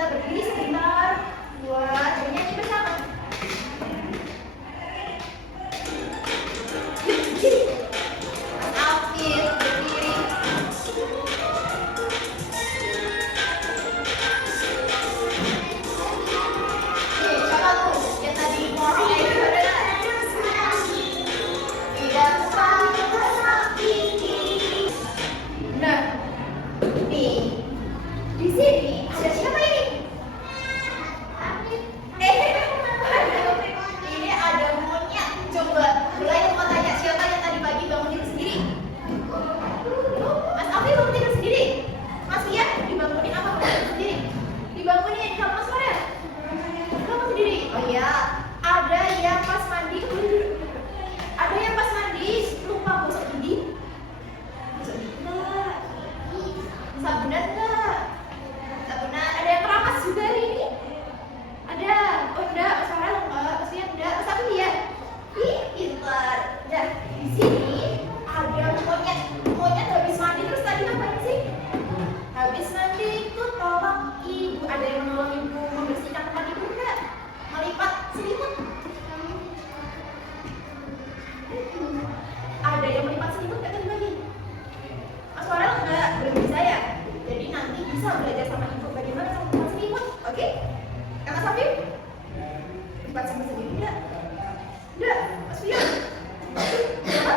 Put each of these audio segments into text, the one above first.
kita berdiri sebentar buat bernyanyi bersama. Afif berdiri. Siapa tuh yang tadi ngorongnya itu adalah tidak sakit. Nah, nih di sini ada siapa ini? Ini ada monyet. Coba mulai mau tanya siapa yang tadi pagi bangun tidur sendiri? Mas Afi bangun tidur sendiri. Mas Ian dibangunin apa bangun tidur sendiri? Dibangunin sama Mas Farel. Bangun sendiri. Oh iya, ada yang pas mandi ada yang pas mandi lupa gosok gigi. Gosok gigi enggak? Sabunan enggak? Sabunan. Ada yang keramas juga hari ini? Ada. Oh enggak, Mas Farel enggak, Mas Ian enggak, Mas Afi ya? Ih, pintar. Nah, di sini ada monyet. Monyet habis mandi terus tadi ngapain sih? Habis mandi itu tolong ibu. Ada yang nolong ibu membersihkan tempat ibu enggak? Melipat selimut. Ada yang melipat selimut enggak tadi pagi? Mas Farel enggak, belum bisa ya? Jadi nanti bisa belajar sama ibu bagaimana cara melipat selimut, oke? Mas Afif? Melipat selimut enggak? Enggak, Mas Fian? Apa?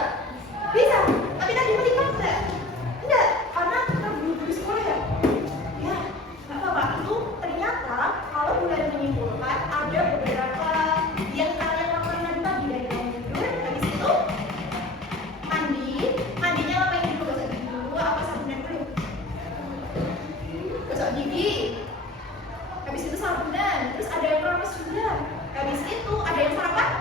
Bisa, tapi tadi melipat enggak? Enggak, karena kita buru-buru sekolah ya? Ya, nggak apa-apa. Itu ternyata kalau mulai menyimpulkan ada beberapa yang kalian lakukan tadi pagi dari bangun tidur, habis itu mandinya ngapain dulu? Gosok gigi dulu apa sabunan dulu? Gosok gigi. Habis itu sabunan, terus ada yang keramas juga. Habis itu ada yang sarapan.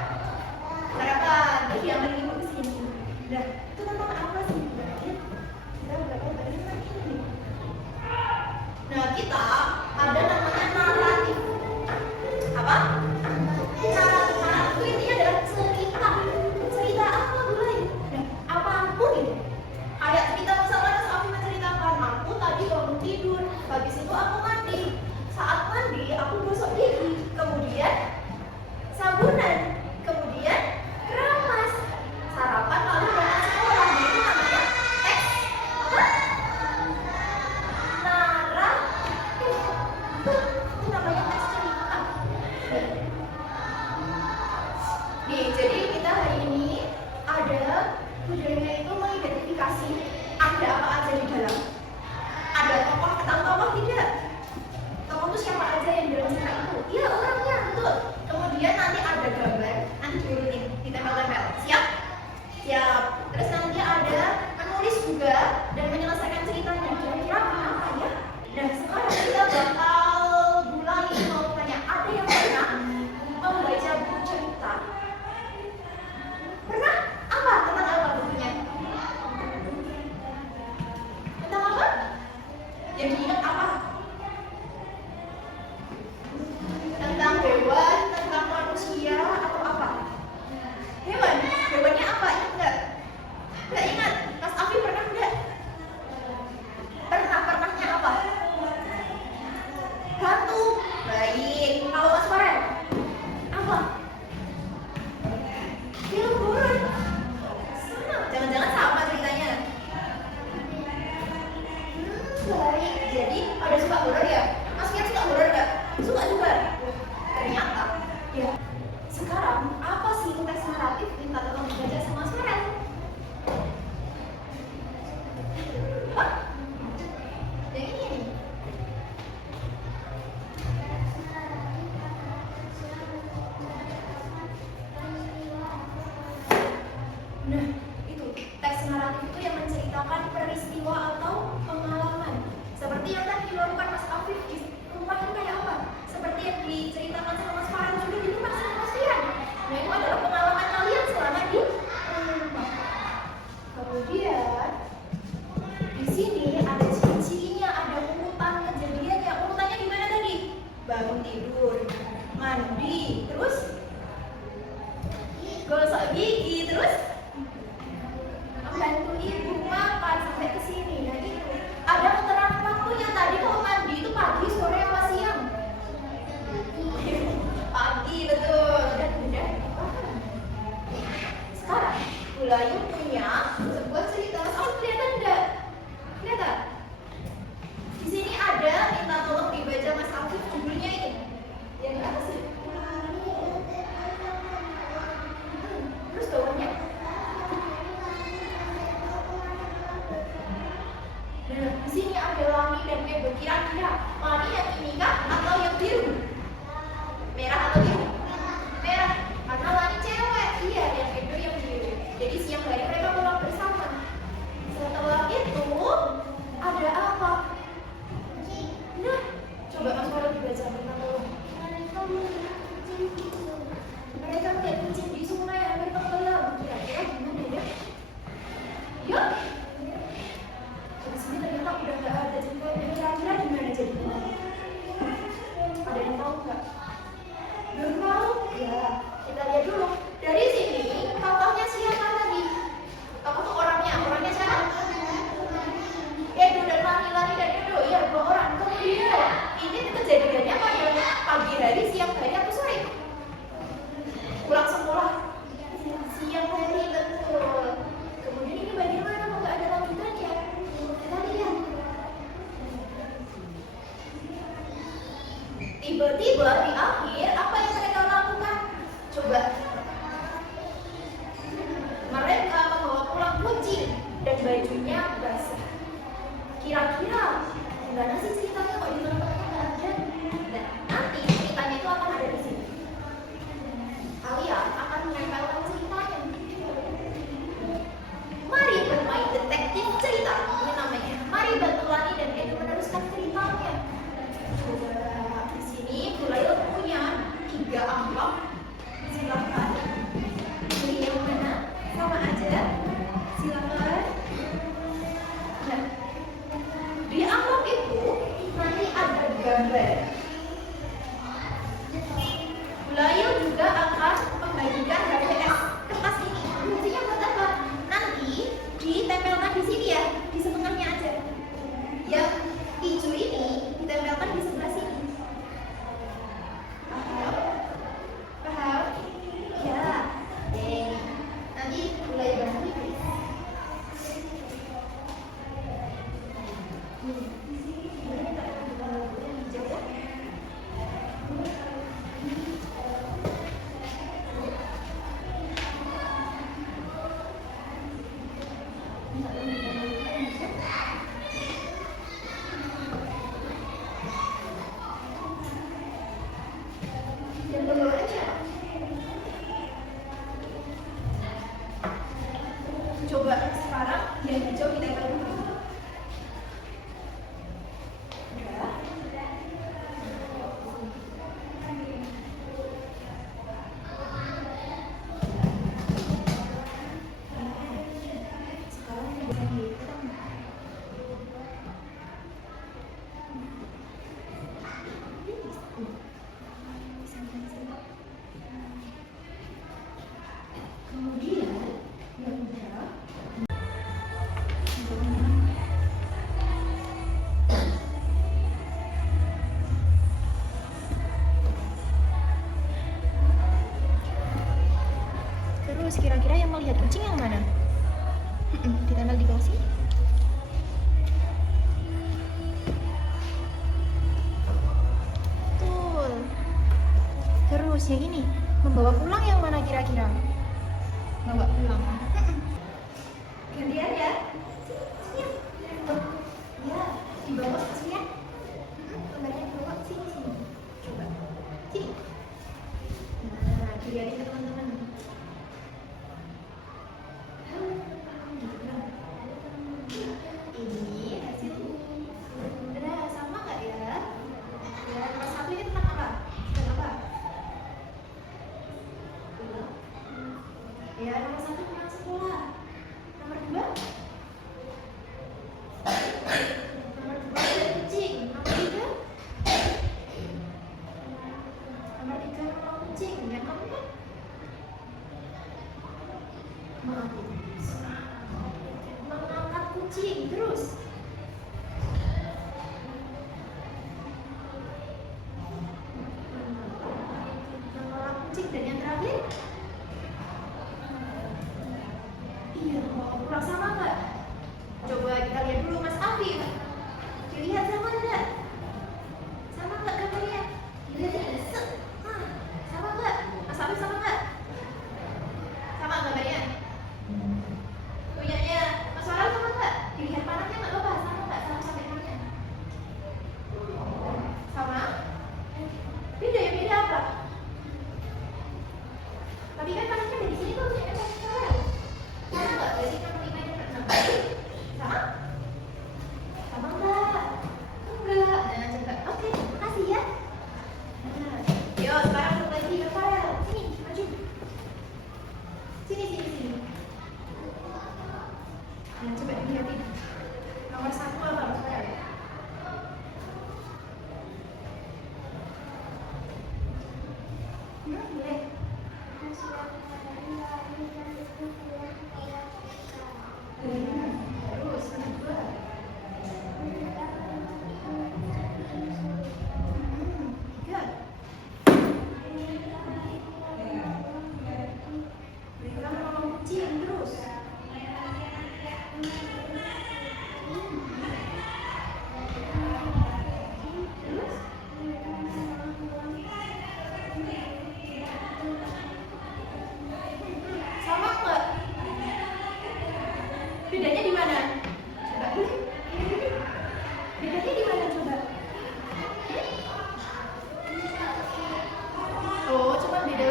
Jadi yang paling ibu kesini. Nah, itu tentang apa sih? Kita berapa kali ini? Nah, kita ada namanya naratif. Apa? Naratif. Naratif itu intinya adalah cerita. Cerita apa mulai? Nah, apapun itu. Kayak cerita misalnya Mas Afi menceritakan, aku tadi bangun tidur, habis itu aku mandi. Saat mandi aku gosok gigi, kemudian sabunan, kemudian keramas, sarapan lalu berangkat sekolah. Nah, itu namanya teks apa? Naratif. Itu namanya teks cerita. Nih, jadi kita hari ini ada tujuannya itu mengidentifikasi ada apa aja di dalam. Ada tokoh, ketemu tokoh tidak? Tokoh itu siapa aja yang di dalam cerita itu? Iya, orangnya, betul. Kemudian nanti ada gambar, nanti turunin, ditempel-tempel. Siap? Siap. Terus nanti ada menulis juga dan menyelesaikan ceritanya. Kira-kira apa ya? Nah, sekarang kita bakal mulai mau tanya, ada yang pernah membaca buku cerita? Pernah? Apa? Tentang apa bukunya? Tentang apa? Yang diingat apa? Tentang hewan, tentang manusia, atau apa? Hewan? Hewannya apa? Ingat nggak? Nggak ingat? Mas Afi pernah nggak? Pernahnya apa? Batu. Baik. Kalau Mas Farel? Apa? Film horor. Sama. Jangan-jangan sama ceritanya. Baik. Jadi ada suka horor ya? Mas Fian suka horor nggak? Suka juga. Ternyata, ya. Sekarang apa sih teks naratif? Minta tolong dibaca sama Mas Farel. Hah? Yang ini nih. Nah, itu teks naratif itu yang menceritakan peristiwa atau pengalaman. Seperti yang tadi dilakukan Mas Afif di rumah itu kayak apa? Seperti yang diceritakan sama Mas Farel juga di rumah sama Mas Fian. Nah, itu adalah pengalaman kalian selama di rumah. Kemudian di sini ada ciri-cirinya, ada urutan kejadiannya. Urutannya gimana tadi? Bangun tidur, mandi, terus gosok gigi, terus bantu ibu makan sampai ke sini. Nah, itu ada keterangan waktunya tadi. Kalau mandi itu pagi, sore, apa siang? Tiba-tiba di akhir apa yang mereka lakukan? Coba. Mereka membawa pulang kucing dan bajunya basah. Kira-kira gimana sih ceritanya kok di tempat-tempat nggak ada? Nah, nanti ceritanya itu akan ada di sini. Kalian akan menempelkan ceritanya. Mari bermain detektif cerita. Ini namanya. Mari bantu Lani dan Edu meneruskan ceritanya. Coba di sini Bulail punya 3 amplop. Silakan. Pilih yang mana? Sama aja. Silakan. Nah, di amplop itu nanti ada gambar. Bulail juga akan membagikan HVS kertas ini. Fungsinya buat apa? Nanti ditempelkan di sini ya, di setengahnya aja. Yang hijau ini ditempelkan di sebelah sini. Paham? Paham? Ya. Nanti mulai bantu please. Yang dulu aja. Coba sekarang yang hijau ditempel dulu. Ya. Sekarang bisa dihitung. Kemudian yang udah terus kira-kira yang melihat kucing yang mana? Ditempel di bawah sini. Betul. Terus yang ini membawa pulang yang mana kira-kira? Bawa pulang. Gantian ya. Sini. Ya, di bawah sini ya. Gambarnya di bawah sini sini. Coba. Sini. Nah, dilihatin ke teman-teman. Ini hasil. Udah sama nggak ya? Ya, nomor 1 ini tentang apa? Tentang apa? Ya, nomor 1 tentang sekolah. Nomor 2? Nomor 2 ada kucing. Nomor 3? Nomor 3 memang kucing. Yang keempat? Mengangkat kucing. Terus? Menolak kucing. Dan yang terakhir? Iya, mau pulang sama nggak? Coba kita lihat dulu Mas Afif. Dilihat sama nggak? Sama nggak gambarnya? Dilihat ini. Sama nggak? Mas Afif sama nggak? Sama gambarnya? Punyanya Mas Farel sama nggak? Dilihat panahnya nggak apa-apa? Sama nggak? Sama sampai panahnya? Sama? Beda ya? Beda apa? Tapi kan panahnya dari sini tuh punya Mas Farel. Sama nggak? Berarti kan 5 dan 6. Sama? Sama nggak? Enggak. Nah, coba. Oke, makasih ya. Nah, yo sekarang satu lagi ke Farel. Sini, maju. Sini. Nah, coba dilihatin. Nomor 1 apa Mas Farel? Boleh.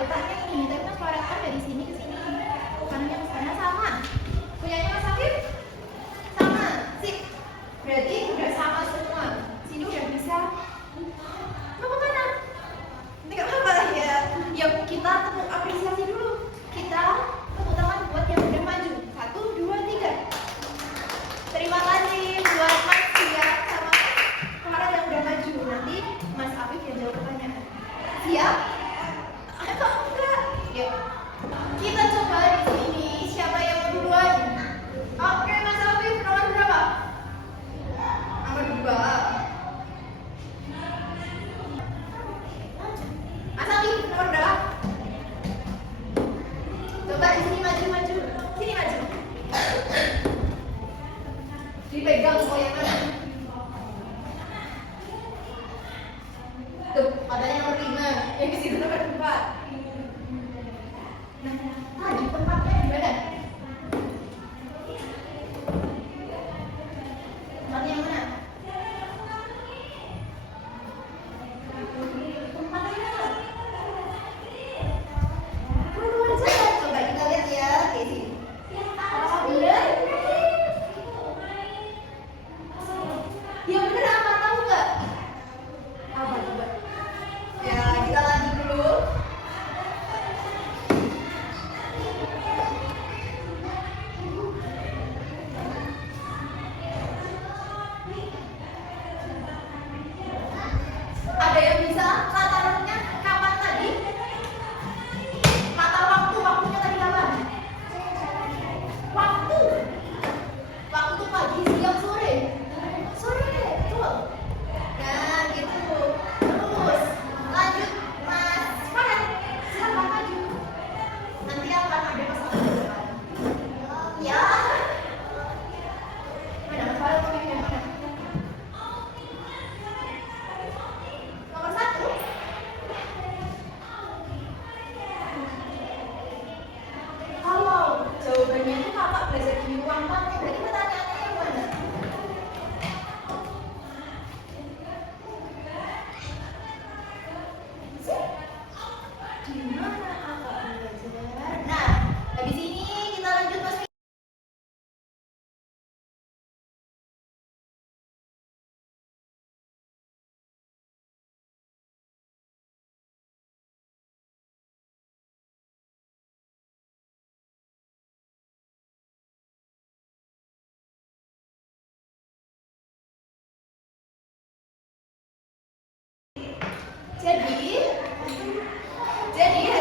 letaknya ini, tapi kan coretan dari sini ke sini. Kanannya ke sana sama. Punyanya Mas Afif? Sama. Sip. Berarti udah sama semua. Sini udah bisa. Mau kemana? Ini nggak apa-apa lah ya. Ya kita tepuk apresiasi dulu. Kita tepuk tangan buat yang udah maju. 1, 2, 3. Terima kasih buat Mas Tia sama Clara yang udah maju. Nanti Mas Afif yang jawab pertanyaan. Siap? Atau enggak? Yuk. Kita coba di sini siapa yang duluan. Oke, Mas Afif nomor berapa? Nomor 2. Mas Afif nomor berapa? Coba di sini maju. Sini maju. Dipegang mau yang mana? Tuh, katanya nomor 5. Yang di situ nomor 4. Nah, maju tempatnya di mana? Tempatnya yang mana? Tempatnya mana? Keluar saja. Coba kita lihat ya. Oke, sini. Oh, bener. Yang bener apa tahu nggak? Apa coba? Ya, kita lanjut dulu. Ada yang bisa taruhnya kapan tadi? Kata waktunya tadi kapan? Waktu pagi, siang, sore. Sore, betul. Nah, gitu. Terus lanjut Mas Farhan. Silakan maju. Nanti akan ada pasangan di depan. Ya. Mana Mas Farhan mau yang mana? Nomor 1. Kalau jawabannya itu kakak belajar di ruang tamu, berarti pertanyaannya yang mana? Di mana kakak belajar? Nah, habis ini kita lanjut Mas. Jadi